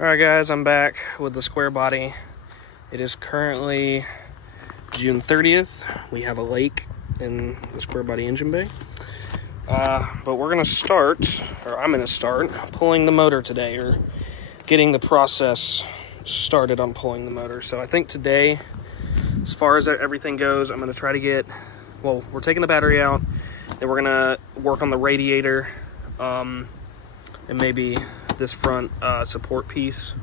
Alright guys, I'm back with the square body. It is currently June 30th. We have a lake in the square body engine bay. But we're going to start, or I'm going to start, pulling the motor today, or getting the process started on pulling the motor. So I think today, as far as everything goes, I'm going to try to get, well, we're taking the battery out, then we're going to work on the radiator, and maybe this front support piece.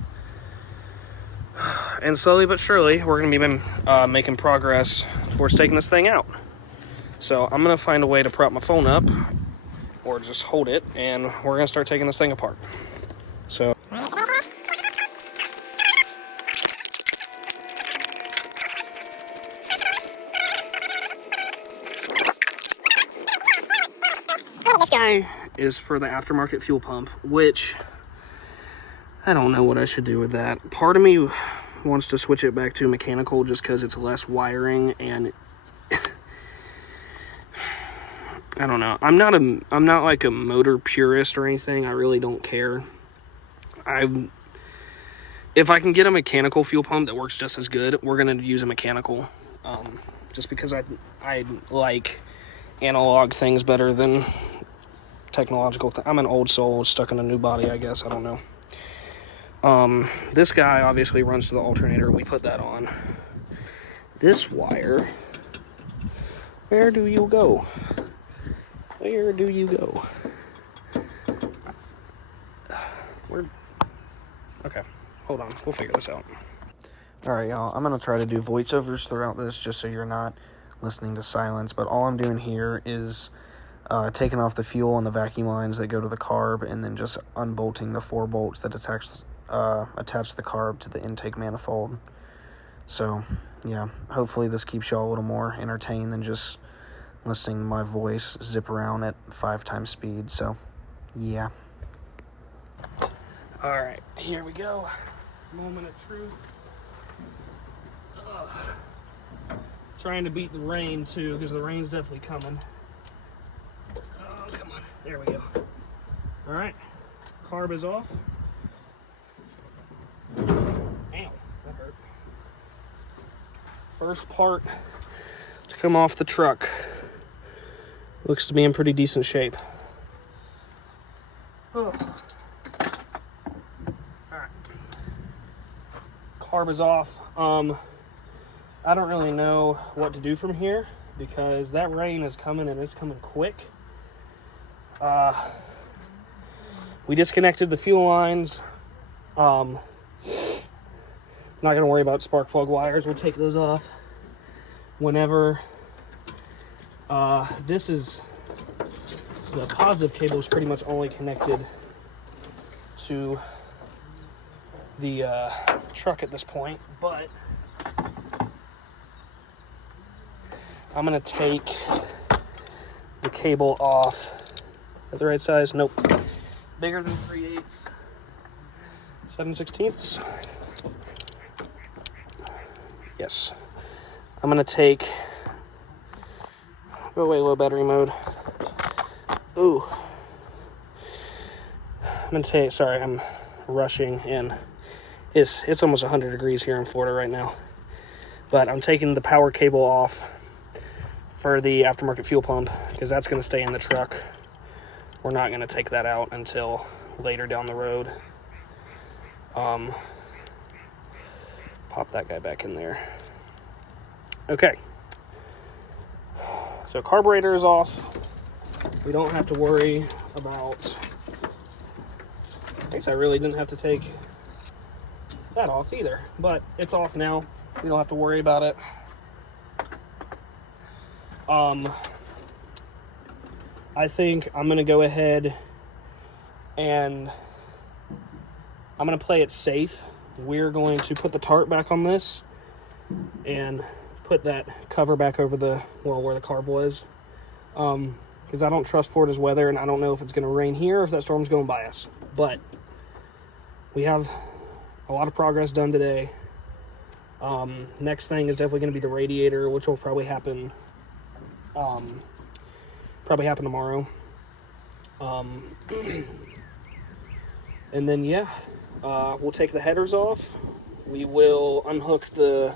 And slowly but surely, we're going to be making progress towards taking this thing out. So I'm going to find a way to prop my phone up, or just hold it, and we're going to start taking this thing apart. So this guy is for the aftermarket fuel pump, which I don't know what I should do with that. Part of me wants to switch it back to mechanical just because it's less wiring, and I don't know. I'm not like a motor purist or anything. I really don't care. If I can get a mechanical fuel pump that works just as good, we're gonna use a mechanical. Just because I like analog things better than technological. I'm an old soul stuck in a new body, I guess. I don't know. This guy obviously runs to the alternator. We put that on. This wire, where do you go? Where do you go? Okay, hold on. We'll figure this out. Alright, y'all. I'm going to try to do voiceovers throughout this just so you're not listening to silence. But all I'm doing here is taking off the fuel and the vacuum lines that go to the carb, and then just unbolting the 4 bolts that attach the carb to the intake manifold. So, yeah. Hopefully this keeps y'all a little more entertained than just listening to my voice zip around at 5 times speed. So, yeah. Alright, here we go. Moment of truth. Trying to beat the rain too, because the rain's definitely coming. Oh, come on. There we go. Alright, carb is off. Ow, that hurt. First part to come off the truck. Looks to be in pretty decent shape. Oh. Alright. Carb is off. I don't really know what to do from here because that rain is coming, and it's coming quick. We disconnected the fuel lines. Not going to worry about spark plug wires. We'll take those off whenever. This is the positive cable is pretty much only connected to the truck at this point, but I'm going to take the cable off. Is that the right size? Nope. Bigger than 3/8. 7/16. Yes. I'm going to take... Go away, low battery mode. Ooh. I'm going to take... Sorry, I'm rushing in. It's almost 100 degrees here in Florida right now. But I'm taking the power cable off for the aftermarket fuel pump because that's going to stay in the truck. We're not going to take that out until later down the road. Pop that guy back in there. Okay. So carburetor is off. We don't have to worry about... I guess I really didn't have to take that off either, but it's off now. We don't have to worry about it. I think I'm going to go ahead and I'm going to play it safe. We're going to put the tarp back on this and put that cover back over the, well, where the carb was. Because I don't trust Florida's weather, and I don't know if it's going to rain here or if that storm's going by us. But we have a lot of progress done today. Next thing is definitely going to be the radiator, which will probably happen tomorrow. And then, yeah, We'll take the headers off. We will unhook the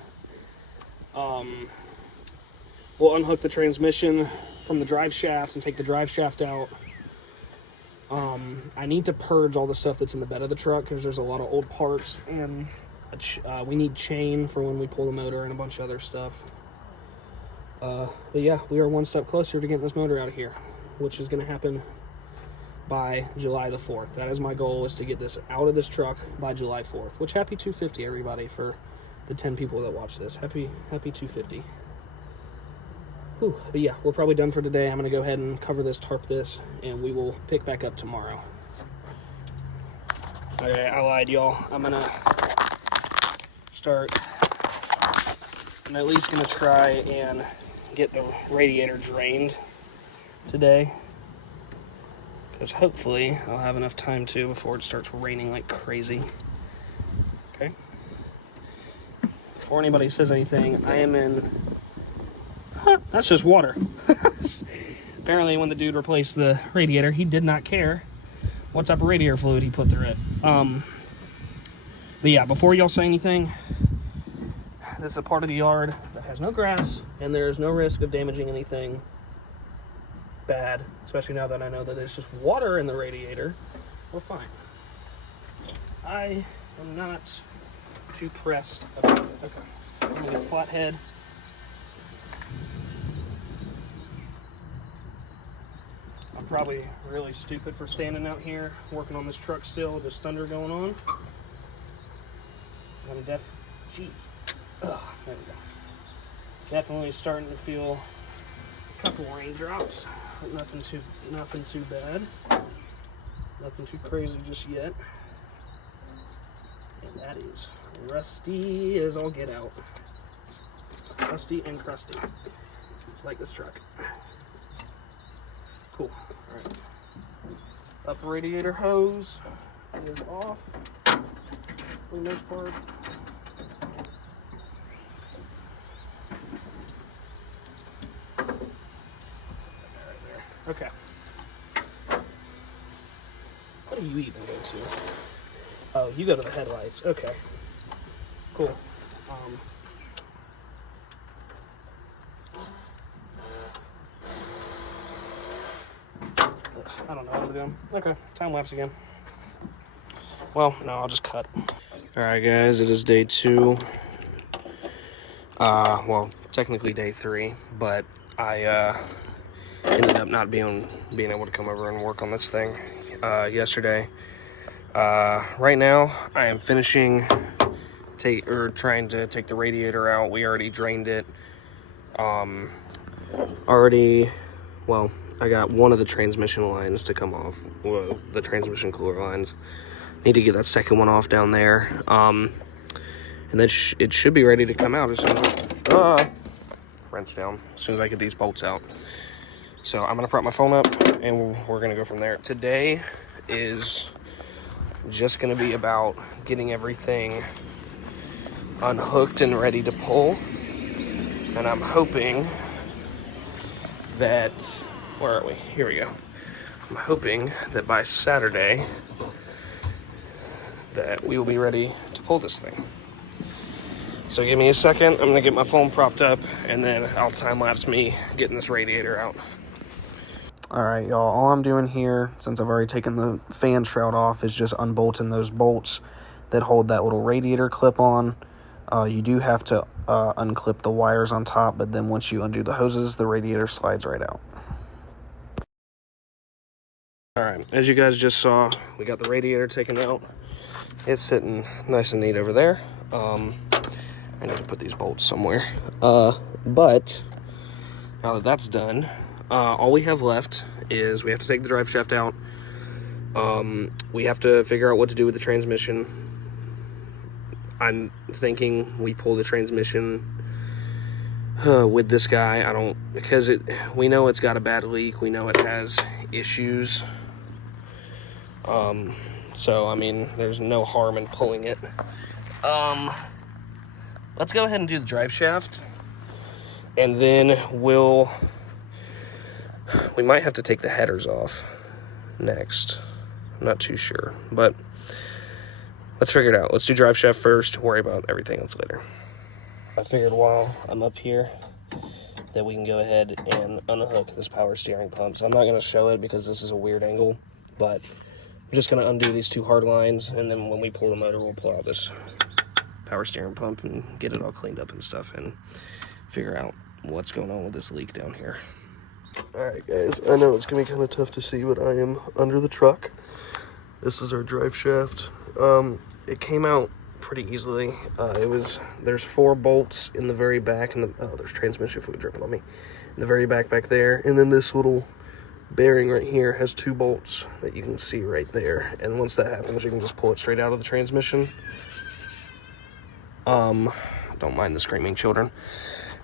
transmission from the drive shaft and take the drive shaft out. I need to purge all the stuff that's in the bed of the truck because there's a lot of old parts, and we need chain for when we pull the motor and a bunch of other stuff. But yeah, we are one step closer to getting this motor out of here, which is going to happen by July the 4th. That is my goal, is to get this out of this truck by July 4th, which happy 250 everybody, for the 10 people that watch this. Happy 250. Whew. But yeah, we're probably done for today. I'm going to go ahead and cover this, tarp this, and we will pick back up tomorrow. Okay, I lied, y'all. I'm at least going to try and get the radiator drained today, because hopefully I'll have enough time to before it starts raining like crazy. Okay? Before anybody says anything, I am in... that's just water. Apparently when the dude replaced the radiator, he did not care what type of radiator fluid he put through it. But yeah, before y'all say anything, this is a part of the yard that has no grass, and there is no risk of damaging anything bad, especially now that I know that it's just water in the radiator. We're fine. I am not too pressed about it. Okay, I'm gonna get a flathead. I'm probably really stupid for standing out here working on this truck still. There's thunder going on. I'm jeez. Ugh, there we go. Definitely starting to feel a couple raindrops. Nothing too bad. Nothing too crazy just yet. And that is rusty as all get out. Rusty and crusty. Just like this truck. Cool. Alright. Upper radiator hose is off for the most part. Okay. What do you even go to? Oh, you go to the headlights. Okay. Cool. I don't know what I'm doing. Okay, time lapse again. Well, no, I'll just cut. Alright guys, it is day 2. Well, technically day 3, but I ended up not being able to come over and work on this thing yesterday. Right now, I am finishing trying to take the radiator out. We already drained it. I got one of the transmission lines to come off. Well, the transmission cooler lines. Need to get that second one off down there. And then it should be ready to come out as soon as wrench down, as soon as I get these bolts out. So I'm gonna prop my phone up and we're gonna go from there. Today is just gonna be about getting everything unhooked and ready to pull. And I'm hoping that, where are we? Here we go. I'm hoping that by Saturday that we will be ready to pull this thing. So give me a second. I'm gonna get my phone propped up and then I'll time lapse me getting this radiator out. All right, y'all, all I'm doing here, since I've already taken the fan shroud off, is just unbolting those bolts that hold that little radiator clip on. You do have to unclip the wires on top, but then once you undo the hoses, the radiator slides right out. All right, as you guys just saw, we got the radiator taken out. It's sitting nice and neat over there. I need to put these bolts somewhere. But now that that's done, all we have left is we have to take the drive shaft out. We have to figure out what to do with the transmission. I'm thinking we pull the transmission with this guy. Because we know it's got a bad leak. We know it has issues. So, I mean, there's no harm in pulling it. Let's go ahead and do the drive shaft. And then we might have to take the headers off next. I'm not too sure. But let's figure it out. Let's do drive shaft first, worry about everything else later. I figured while I'm up here that we can go ahead and unhook this power steering pump. So I'm not going to show it because this is a weird angle, but I'm just going to undo these two hard lines, and then when we pull the motor, we'll pull out this power steering pump and get it all cleaned up and stuff and figure out what's going on with this leak down here. Alright guys, I know it's going to be kind of tough to see, but I am under the truck. This is our drive shaft. It came out pretty easily. There's 4 bolts in the very back, and there's transmission fluid dripping on me. In the very back there, and then this little bearing right here has 2 bolts that you can see right there. And once that happens, you can just pull it straight out of the transmission. Don't mind the screaming children.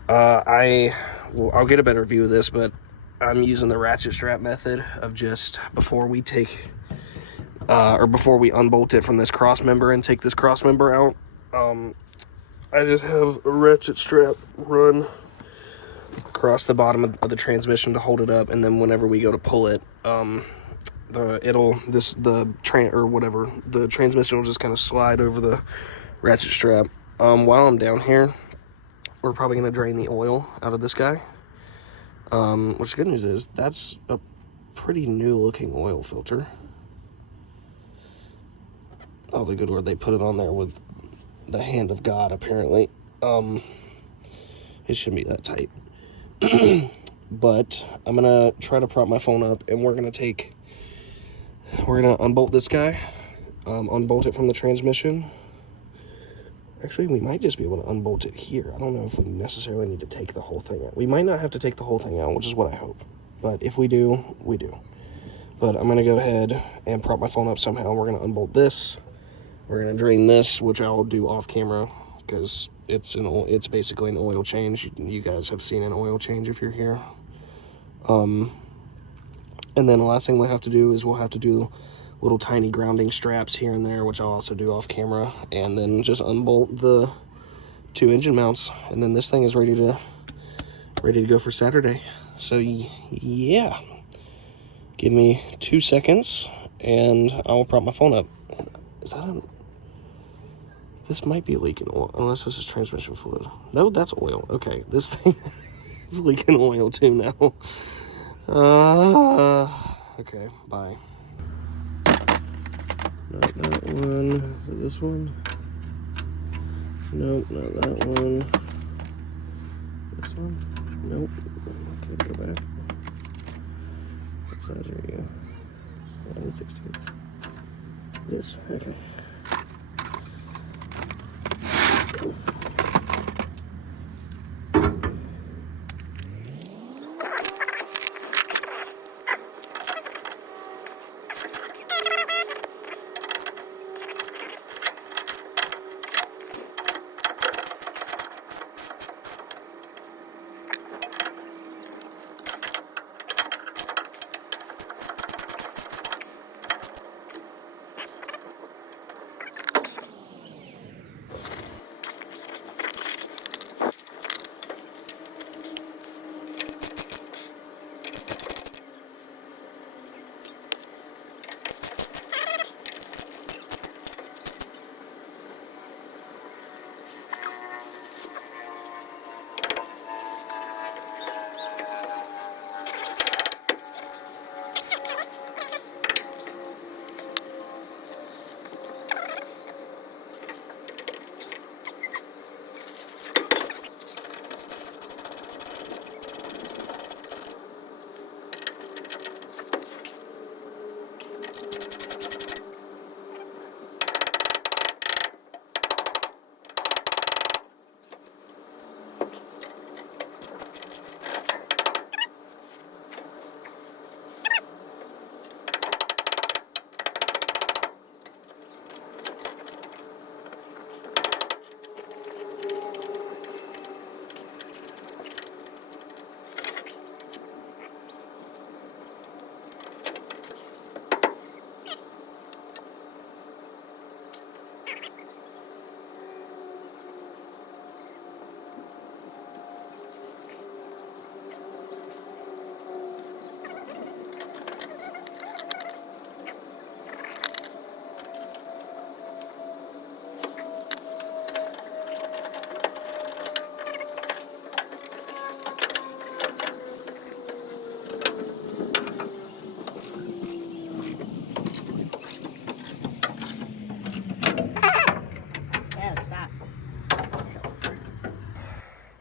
I'll get a better view of this, but I'm using the ratchet strap method of just before we unbolt it from this cross member and take this cross member out, I just have a ratchet strap run across the bottom of the transmission to hold it up, and then whenever we go to pull it, the transmission will just kind of slide over the ratchet strap. While I'm down here, we're probably going to drain the oil out of this guy, which the good news is that's a pretty new looking oil filter. Oh, the good Lord, they put it on there with the hand of God, apparently. It shouldn't be that tight. But I'm going to try to prop my phone up, and we're going to unbolt this guy, unbolt it from the transmission. Actually, we might just be able to unbolt it here. I don't know if we necessarily need to take the whole thing out. We might not have to take the whole thing out, which is what I hope. But if we do, we do. But I'm going to go ahead and prop my phone up somehow. We're going to unbolt this. We're going to drain this, which I'll do off camera because it's basically an oil change. You guys have seen an oil change if you're here. And then the last thing we'll have to do is little tiny grounding straps here and there, which I'll also do off camera, and then just unbolt the 2 engine mounts, and then this thing is ready to go for Saturday. So yeah, give me 2 seconds and I'll prop my phone up. This might be leaking oil, unless this is transmission fluid. No, that's oil. Okay, this thing is leaking oil too now. Okay, bye. Not that one. Is it this one? Nope, not that one. This one? Nope. Okay, go back. What size are you? 11/16. This, okay.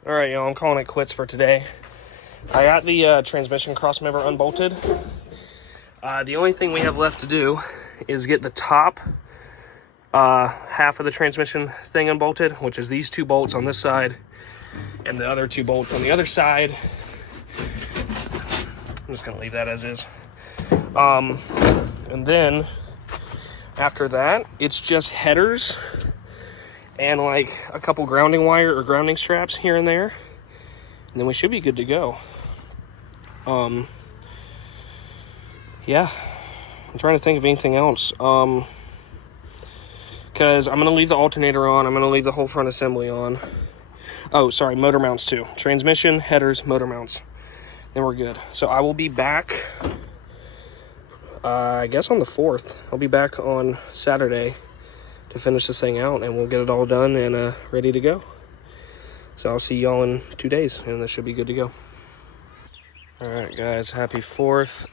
All right, y'all, I'm calling it quits for today. I got the transmission crossmember unbolted. The only thing we have left to do is get the top half of the transmission thing unbolted, which is these two bolts on this side and the other two bolts on the other side. I'm just gonna leave that as is. And then after that, it's just headers and like a couple grounding wire or grounding straps here and there, and then we should be good to go. Yeah, I'm trying to think of anything else. Because I'm gonna leave the alternator on. I'm gonna leave the whole front assembly on. Oh, sorry, motor mounts too. Transmission, headers, motor mounts. Then we're good. So I will be back, I guess on the 4th. I'll be back on Saturday to finish this thing out, and we'll get it all done and ready to go. So I'll see y'all in 2 days, and this should be good to go. All right, guys, happy 4th.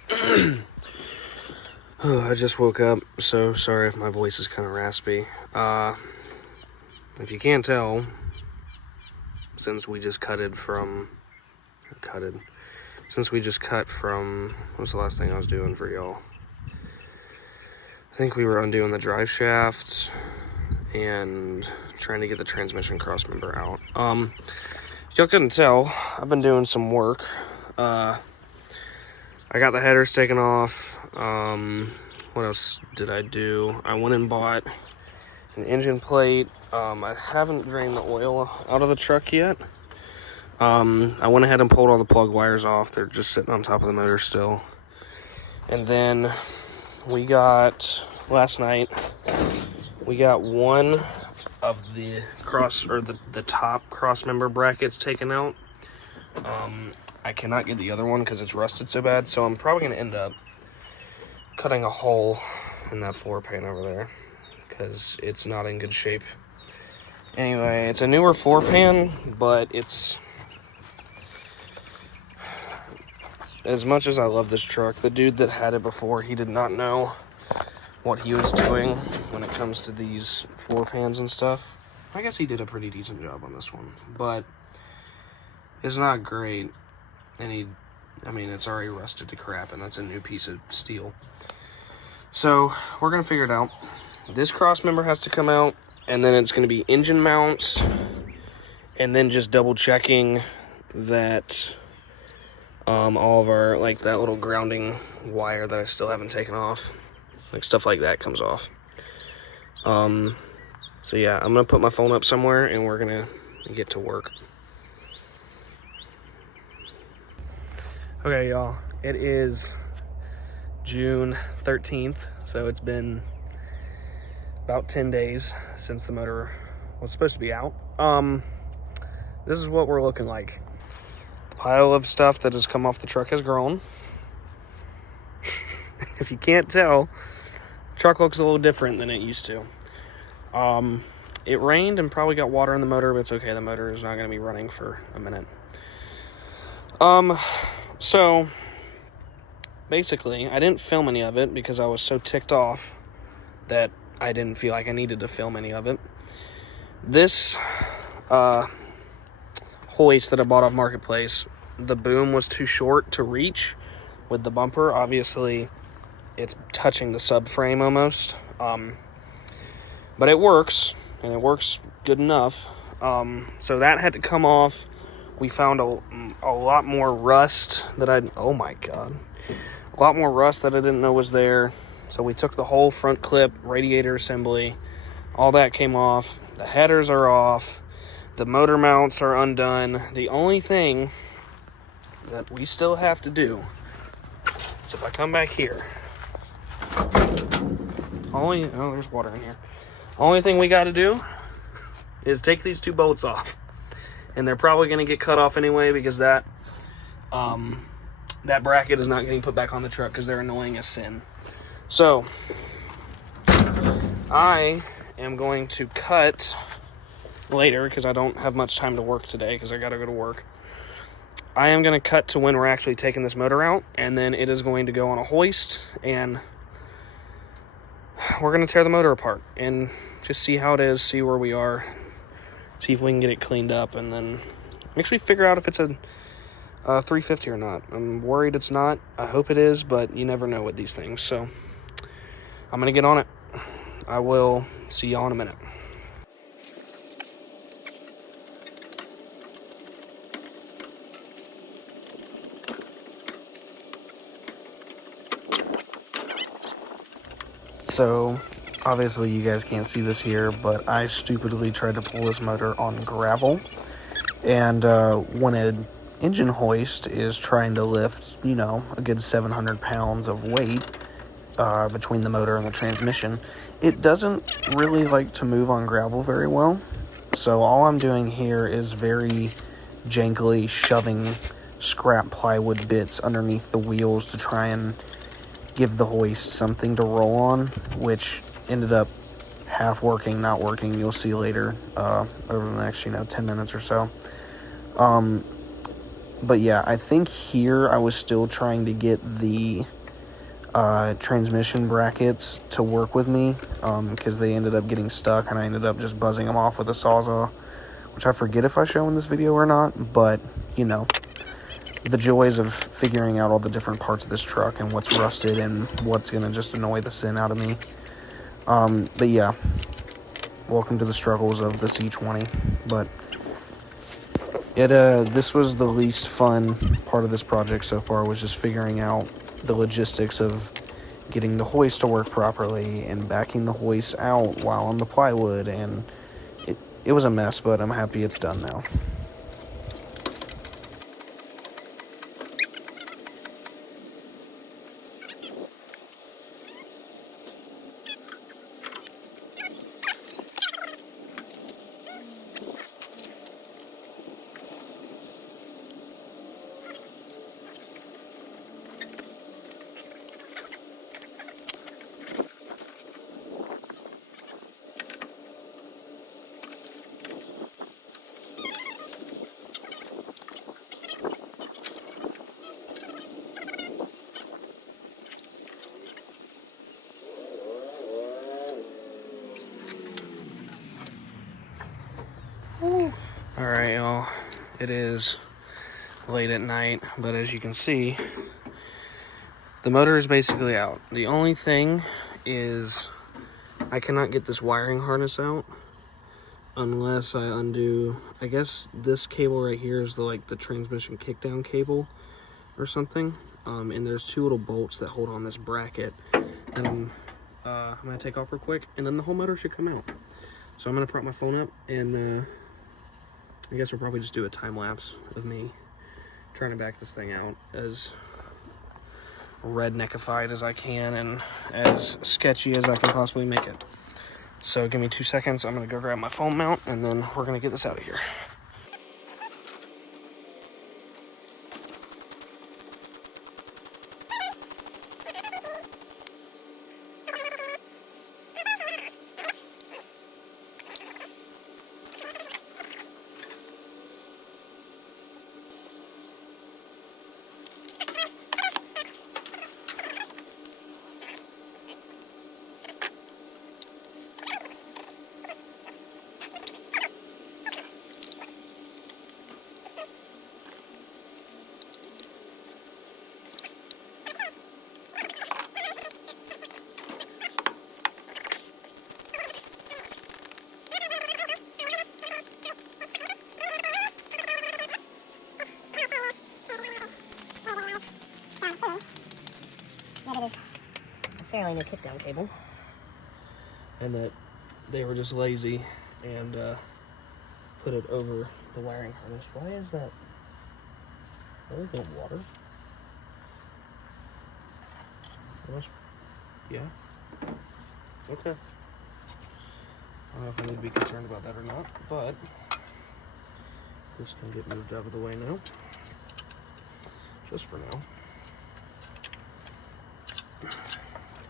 Oh, I just woke up, so sorry if my voice is kind of raspy. If you can't tell, since we just cut from, what's the last thing I was doing for y'all? I think we were undoing the drive shaft and trying to get the transmission crossmember out. If y'all couldn't tell, I've been doing some work. I got the headers taken off. What else did I do? I went and bought an engine plate. I haven't drained the oil out of the truck yet. I went ahead and pulled all the plug wires off. They're just sitting on top of the motor still. And then we got, last night, we got one of the the top cross member brackets taken out. I cannot get the other one because it's rusted so bad, so I'm probably going to end up cutting a hole in that floor pan over there because it's not in good shape. Anyway, it's a newer floor pan, but it's, as much as I love this truck, the dude that had it before, he did not know what he was doing when it comes to these floor pans and stuff. I guess he did a pretty decent job on this one, but it's not great. And it's already rusted to crap, and that's a new piece of steel. So we're gonna figure it out. This cross member has to come out, and then it's gonna be engine mounts, and then just double checking that all of our, like that little grounding wire that I still haven't taken off, like stuff like that comes off. So yeah, I'm gonna put my phone up somewhere and we're gonna get to work. Okay, y'all, it is June 13th, so it's been about 10 days since the motor was supposed to be out. This is what we're looking like. The pile of stuff that has come off the truck has grown. If you can't tell, the truck looks a little different than it used to. It rained and probably got water in the motor, but it's okay. The motor is not going to be running for a minute. So basically, I didn't film any of it because I was so ticked off that I didn't feel like I needed to film any of it. This hoist that I bought off Marketplace, the boom was too short to reach with the bumper. Obviously, it's touching the subframe almost. But it works, and it works good enough. So that had to come off. We found a lot more rust that oh my God. A lot more rust that I didn't know was there. So we took the whole front clip, radiator assembly, all that came off. The headers are off. The motor mounts are undone. The only thing that we still have to do is if I come back here. Oh, there's water in here. Only thing we got to do is take these two bolts off. And they're probably going to get cut off anyway because that bracket is not getting put back on the truck because they're annoying as sin. So I am going to cut later because I don't have much time to work today because I got to go to work. I am going to cut to when we're actually taking this motor out, and then it is going to go on a hoist, and we're going to tear the motor apart and just see how it is, see where we are, see if we can get it cleaned up, and then actually figure out if it's a 350 or not. I'm worried it's not. I hope it is, but you never know with these things. So I'm going to get on it. I will see y'all in a minute. So, obviously you guys can't see this here, but I stupidly tried to pull this motor on gravel. And when an engine hoist is trying to lift, you know, a good 700 pounds of weight between the motor and the transmission, it doesn't really like to move on gravel very well. So all I'm doing here is very jankily shoving scrap plywood bits underneath the wheels to try and give the hoist something to roll on, which ended up half working, not working. You'll see later over the next, 10 minutes or so. But yeah, I think here I was still trying to get the transmission brackets to work with me because they ended up getting stuck, and I ended up just buzzing them off with a Sawzall, which I forget if I show in this video or not, but, the joys of figuring out all the different parts of this truck and what's rusted and what's going to just annoy the sin out of me. But yeah, welcome to the struggles of the C20. But this was the least fun part of this project so far, was just figuring out the logistics of getting the hoist to work properly and backing the hoist out while on the plywood, and it was a mess, but I'm happy it's done now. Alright, y'all, it is late at night, but as you can see, the motor is basically out. The only thing is I cannot get this wiring harness out unless I undo, I guess this cable right here is the transmission kickdown cable or something, and there's two little bolts that hold on this bracket that I'm going to take off real quick, and then the whole motor should come out. So I'm going to prop my phone up, and I guess we'll probably just do a time lapse of me trying to back this thing out as redneckified as I can and as sketchy as I can possibly make it. So give me 2 seconds. I'm going to go grab my phone mount, and then we're going to get this out of here. That it is a fairly new kickdown cable. And that they were just lazy and put it over the wiring harness. Why is that? Really good water? Yeah. Okay. I don't know if I need to be concerned about that or not, but this can get moved out of the way now. Just for now.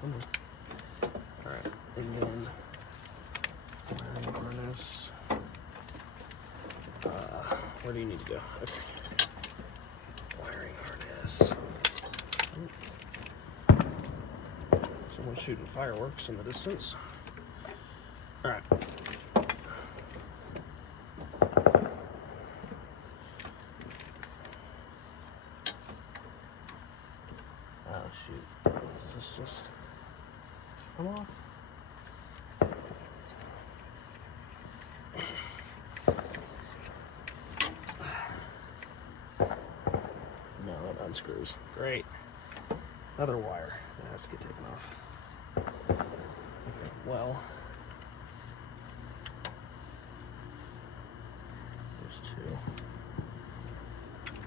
Come on. Alright, and then wiring harness. Where do you need to go? Okay. Wiring harness. Someone's shooting fireworks in the distance. Alright. screws. Great. Another wire that has to get taken off. Okay, well, there's two.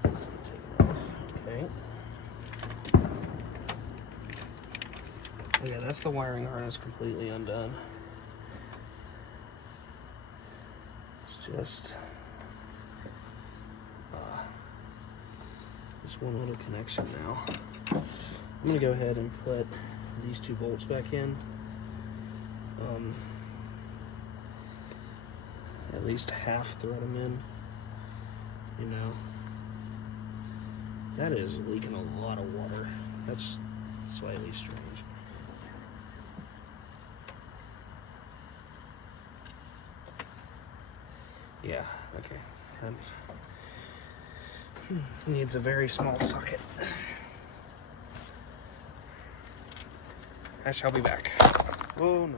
Let's take it off. Okay. Oh yeah, that's the wiring harness completely undone. It's just this one little connection now. I'm gonna go ahead and put these 2 bolts back in. At least half thread them in. You know, that is leaking a lot of water. That's slightly strange. Yeah, okay. That needs a very small socket. I shall be back. Oh no.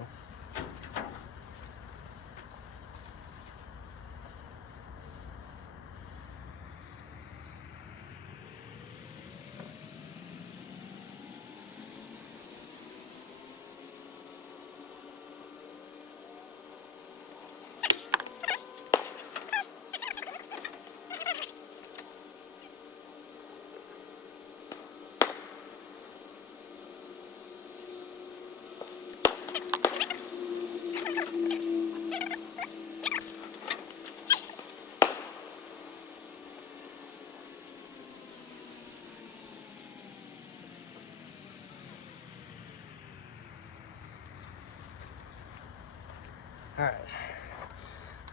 Alright.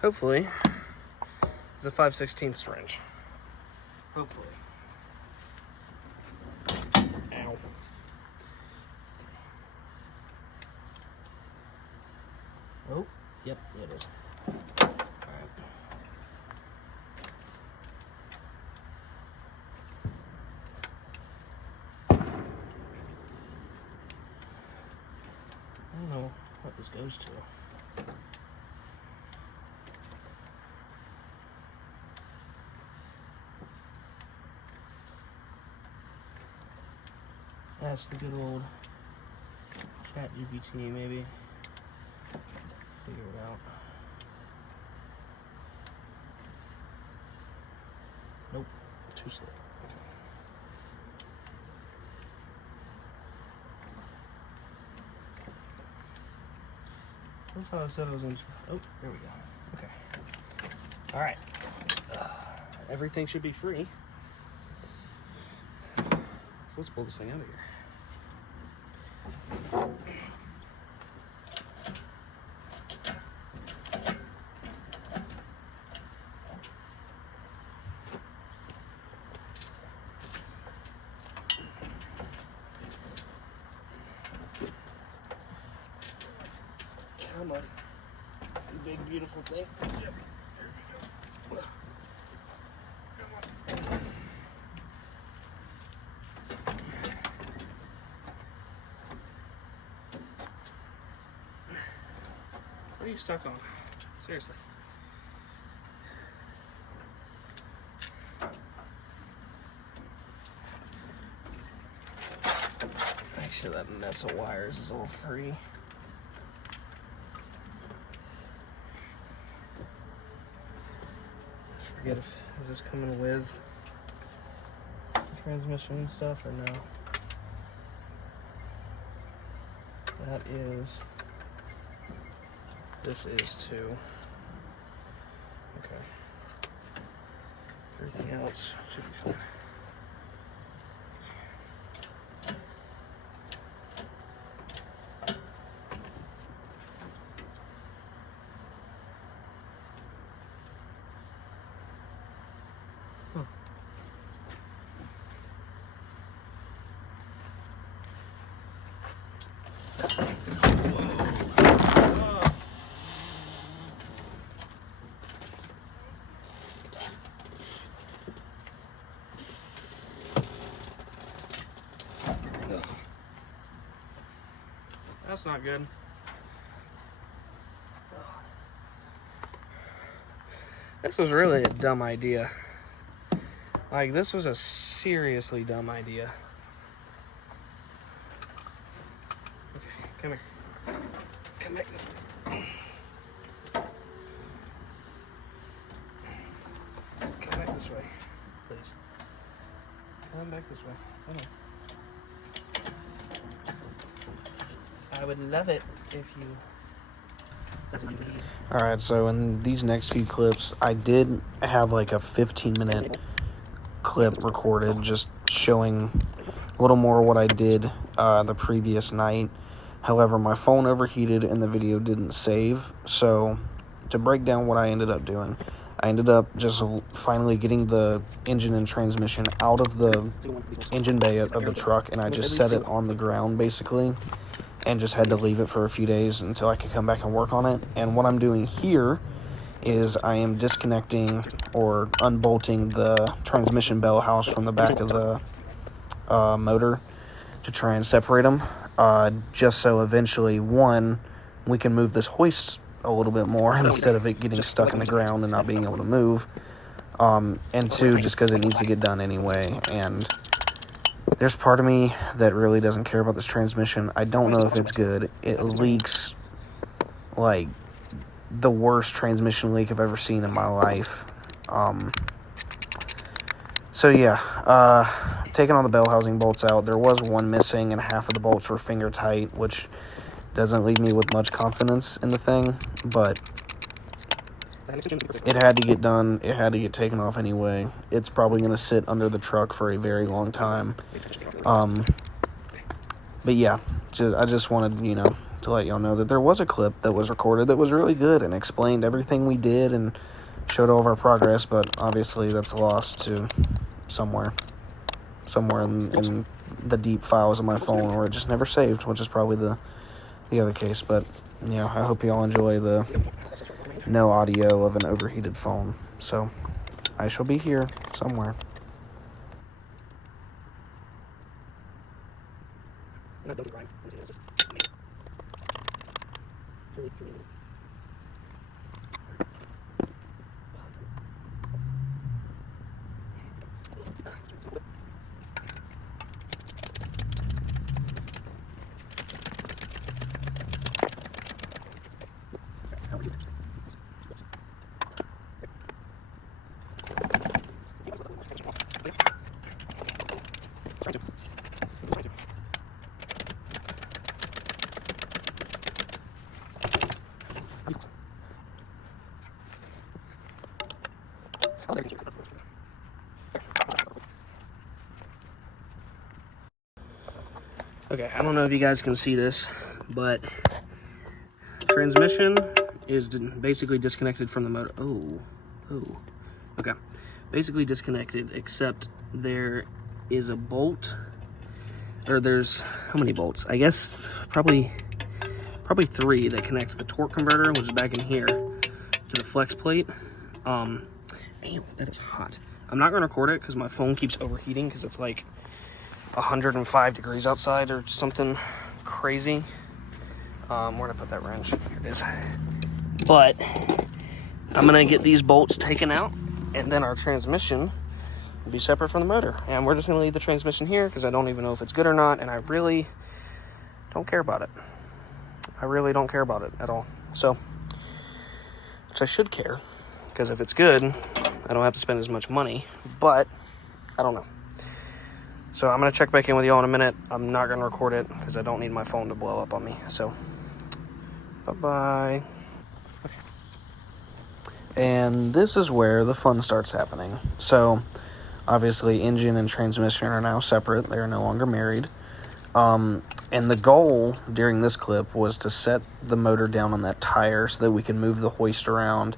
Hopefully, it's a 5/16 wrench. Hopefully. Ow. Oh, yep, it is. Alright. I don't know what this goes to. Ask the good old ChatGPT, maybe. Figure it out. Nope, too slow. I thought I said I was in. Oh, there we go. Okay. All right. Everything should be free. So let's pull this thing out of here. Come on. You big, beautiful thing. Yep. There we go. Come on. What are you stuck on? Seriously. Make sure that mess of wires is all free. Forget if is this coming with the transmission and stuff or no. That is. This is too. Okay. Everything else should be fine. That's not good. This was really a dumb idea. Like, this was a seriously dumb idea. Okay, come here. Come back this way. Come back this way, please. Come back this way. Come on. I would love it if you... Alright, so in these next few clips, I did have like a 15-minute clip recorded just showing a little more what I did the previous night. However, my phone overheated and the video didn't save. So to break down what I ended up doing, I ended up just finally getting the engine and transmission out of the engine bay of the truck, and I just set it on the ground basically and just had to leave it for a few days until I could come back and work on it. And what I'm doing here is I am disconnecting or unbolting the transmission bell house from the back of the motor to try and separate them, just so eventually, one, we can move this hoist a little bit more instead of it getting stuck in the ground and not being able to move, and two, just because it needs to get done anyway. And there's part of me that really doesn't care about this transmission. I don't know if it's good. It leaks like the worst transmission leak I've ever seen in my life. So yeah, taking all the bell housing bolts out. There was one missing and half of the bolts were finger tight, which doesn't leave me with much confidence in the thing, but it had to get done. It had to get taken off anyway. It's probably going to sit under the truck for a very long time. But yeah, I just wanted, to let y'all know that there was a clip that was recorded that was really good and explained everything we did and showed all of our progress, but obviously that's lost to somewhere in the deep files of my phone, or it just never saved, which is probably the other case. But yeah, I hope y'all enjoy the no audio of an overheated phone. So I shall be here somewhere. Okay, I don't know if you guys can see this, but transmission is basically disconnected from the motor. Okay, basically disconnected, except there is a bolt, or there's, how many bolts? I guess probably 3 that connect the torque converter, which is back in here, to the flex plate. Ew, that is hot. I'm not going to record it because my phone keeps overheating because it's like 105 degrees outside or something crazy. Where'd I put that wrench? Here it is. But I'm going to get these bolts taken out, and then our transmission will be separate from the motor. And we're just going to leave the transmission here because I don't even know if it's good or not, and I really don't care about it. I really don't care about it at all. So, which I should care, because if it's good, I don't have to spend as much money, but I don't know. So I'm going to check back in with y'all in a minute. I'm not going to record it because I don't need my phone to blow up on me. So, bye-bye. Okay. And this is where the fun starts happening. So, obviously, engine and transmission are now separate. They are no longer married. And the goal during this clip was to set the motor down on that tire so that we can move the hoist around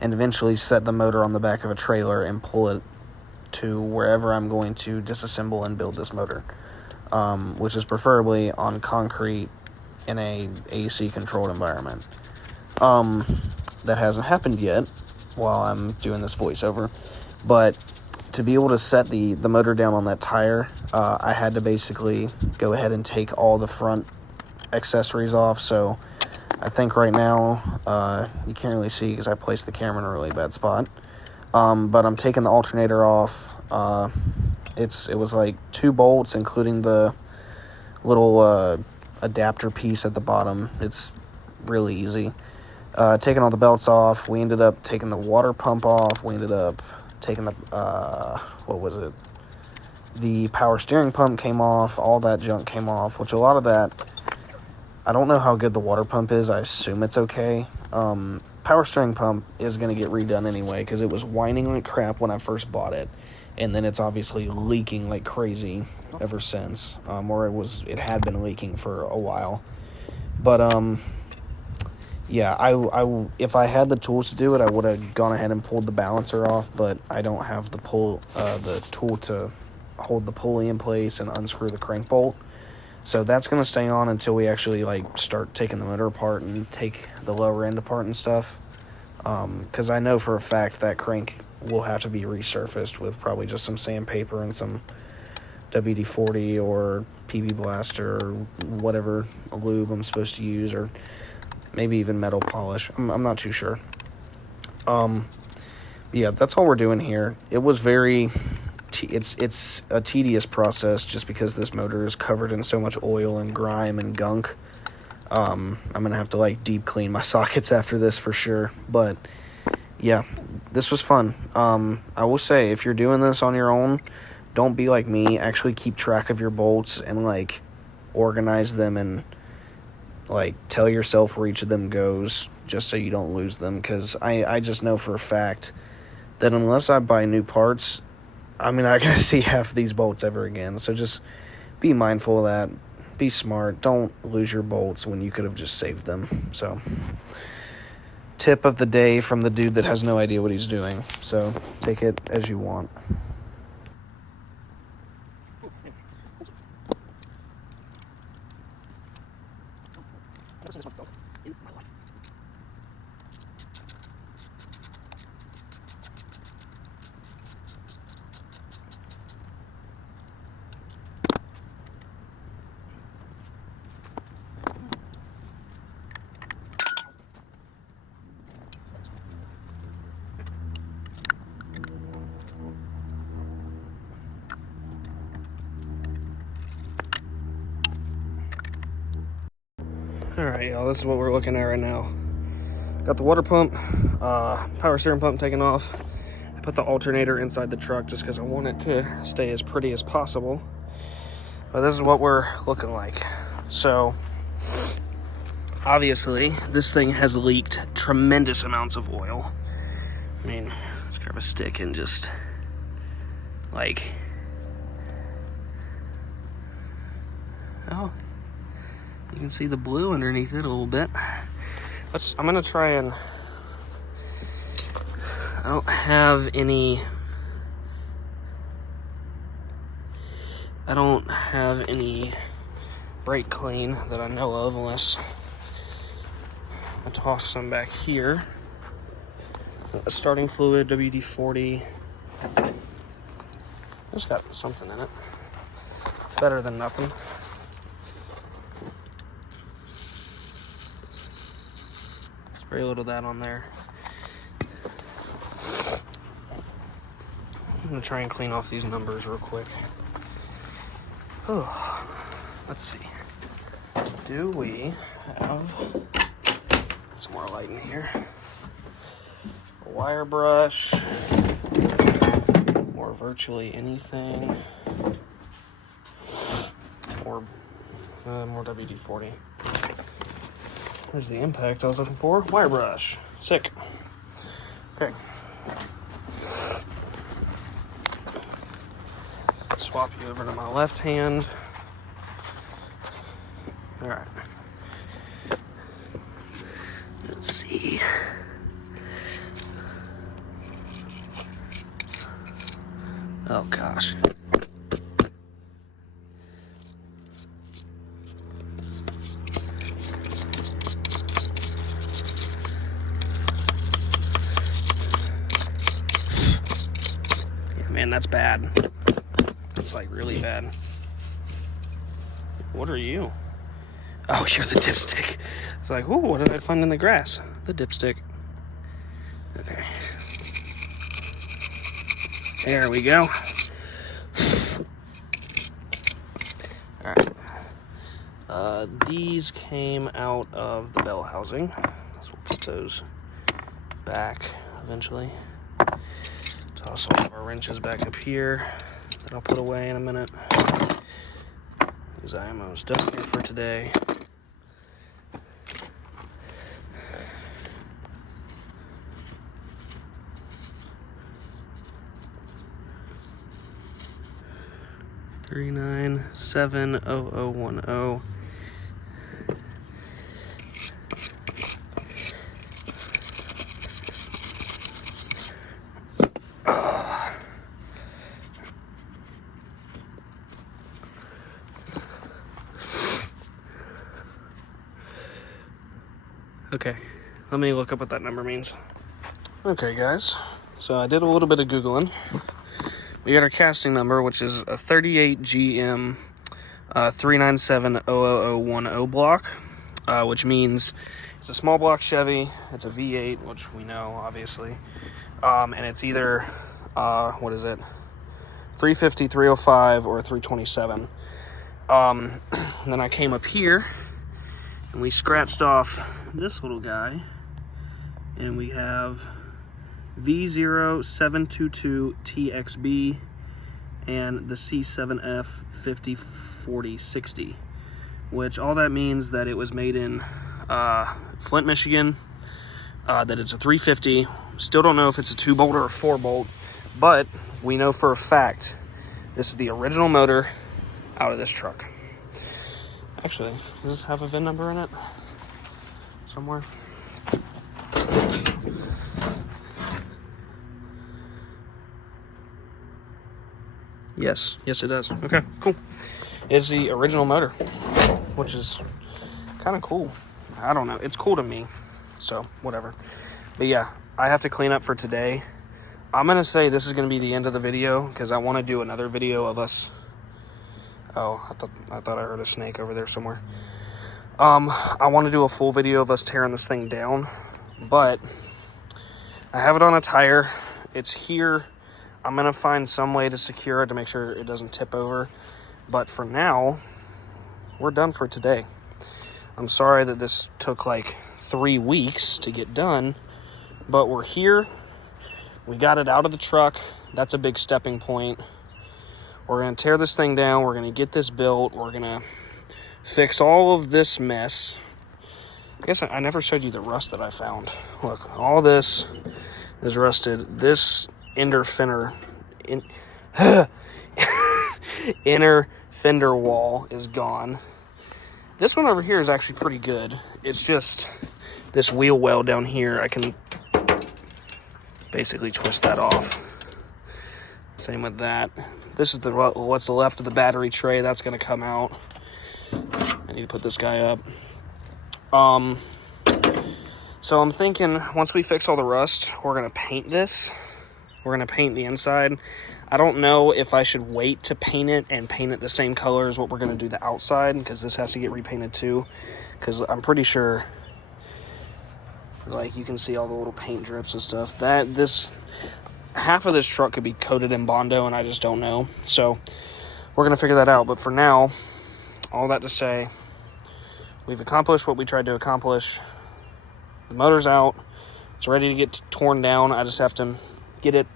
and eventually set the motor on the back of a trailer and pull it to wherever I'm going to disassemble and build this motor, which is preferably on concrete in a AC controlled environment. That hasn't happened yet while I'm doing this voiceover, but to be able to set the motor down on that tire, I had to basically go ahead and take all the front accessories off. So I think right now, you can't really see because I placed the camera in a really bad spot, but I'm taking the alternator off. It was like 2 bolts, including the little adapter piece at the bottom. It's really easy. Taking all the belts off. We ended up taking the water pump off. We ended up taking the what was it? The power steering pump came off. All that junk came off, which a lot of that, I don't know how good the water pump is. I assume it's okay. Power steering pump is going to get redone anyway because it was whining like crap when I first bought it, and then it's obviously leaking like crazy ever since, or it had been leaking for a while. But yeah, I if I had the tools to do it, I would have gone ahead and pulled the balancer off, but I don't have the tool to hold the pulley in place and unscrew the crank bolt. So that's going to stay on until we actually like start taking the motor apart and take the lower end apart and stuff. Because I know for a fact that crank will have to be resurfaced with probably just some sandpaper and some WD-40 or PB Blaster or whatever lube I'm supposed to use, or maybe even metal polish. I'm not too sure. Yeah, that's all we're doing here. It was very... It's a tedious process just because this motor is covered in so much oil and grime and gunk. I'm gonna have to like deep clean my sockets after this for sure. But yeah, this was fun. I will say, if you're doing this on your own, don't be like me. Actually keep track of your bolts and like organize them and like tell yourself where each of them goes, just so you don't lose them. Because I just know for a fact that unless I buy new parts, I'm not going to see half these bolts ever again. So just be mindful of that. Be smart. Don't lose your bolts when you could have just saved them. So, tip of the day from the dude that has no idea what he's doing. So, take it as you want. Alright, y'all, this is what we're looking at right now. Got the water pump, power steering pump taken off. I put the alternator inside the truck just because I want it to stay as pretty as possible. But this is what we're looking like. So, obviously, this thing has leaked tremendous amounts of oil. I mean, let's grab a stick and just, like... Oh, you can see the blue underneath it a little bit. I'm gonna try and... I don't have any brake clean that I know of, unless I toss some back here. Starting fluid, WD-40. It's got something in it. Better than nothing. Spray a little of that on there. I'm gonna try and clean off these numbers real quick. Oh, let's see. Do we have some more light in here? A wire brush, or virtually anything, or more WD-40. There's the impact I was looking for. Wire brush. Sick. Okay. Swap you over to my left hand. All right. Let's see. Oh gosh. Yeah, man, that's bad. It's like really bad. What are you? Oh, you're the dipstick. It's like, ooh, what did I find in the grass? The dipstick. Okay. There we go. Alright. These came out of the bell housing. So we'll put those back eventually. Toss all of our wrenches back up here that I'll put away in a minute. Because I am almost done here for today. $39,70010. Okay, let me look up what that number means. Okay, guys, so I did a little bit of Googling. We got our casting number, which is a 38GM 397-00010 block, which means it's a small block Chevy. It's a V8, which we know, obviously. And it's either, what is it? 350, 305, or 327. And then I came up here, and we scratched off this little guy, and we have V0722TXB and the C7F 504060, which all that means that it was made in Flint, Michigan, that it's a 350. Still don't know if it's a 2-bolt or a 4-bolt, but we know for a fact this is the original motor out of this truck. Actually, does this have a VIN number in it somewhere? Yes, it does. Okay, cool. It's the original motor, which is kind of cool. I don't know. It's cool to me, so whatever. But yeah, I have to clean up for today. I'm going to say this is going to be the end of the video because I want to do another video of us. Oh, I thought I heard a snake over there somewhere. I want to do a full video of us tearing this thing down, but I have it on a tire. It's here. I'm going to find some way to secure it to make sure it doesn't tip over. But for now, we're done for today. I'm sorry that this took like 3 weeks to get done, but we're here. We got it out of the truck. That's a big stepping point. We're going to tear this thing down. We're going to get this built. We're going to fix all of this mess. I guess I never showed you the rust that I found. Look, all this is rusted. This inner fender wall is gone. This one over here is actually pretty good. It's just this wheel well down here. I can basically twist that off. Same with that. This is what's left of the battery tray. That's going to come out. I need to put this guy up. So I'm thinking once we fix all the rust, we're going to paint this. We're going to paint the inside. I don't know if I should wait to paint it and paint it the same color as what we're going to do the outside, because this has to get repainted too. Because I'm pretty sure, like, you can see all the little paint drips and stuff. Half of this truck could be coated in Bondo, and I just don't know. So we're going to figure that out. But for now, all that to say, we've accomplished what we tried to accomplish. The motor's out. It's ready to get torn down. I just have to get it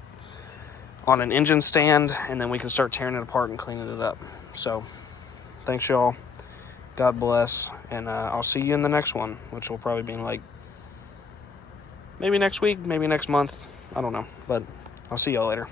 on an engine stand, and then we can start tearing it apart and cleaning it up. So thanks, y'all. God bless. And I'll see you in the next one, which will probably be in like maybe next week, maybe next month. I don't know. But I'll see y'all later.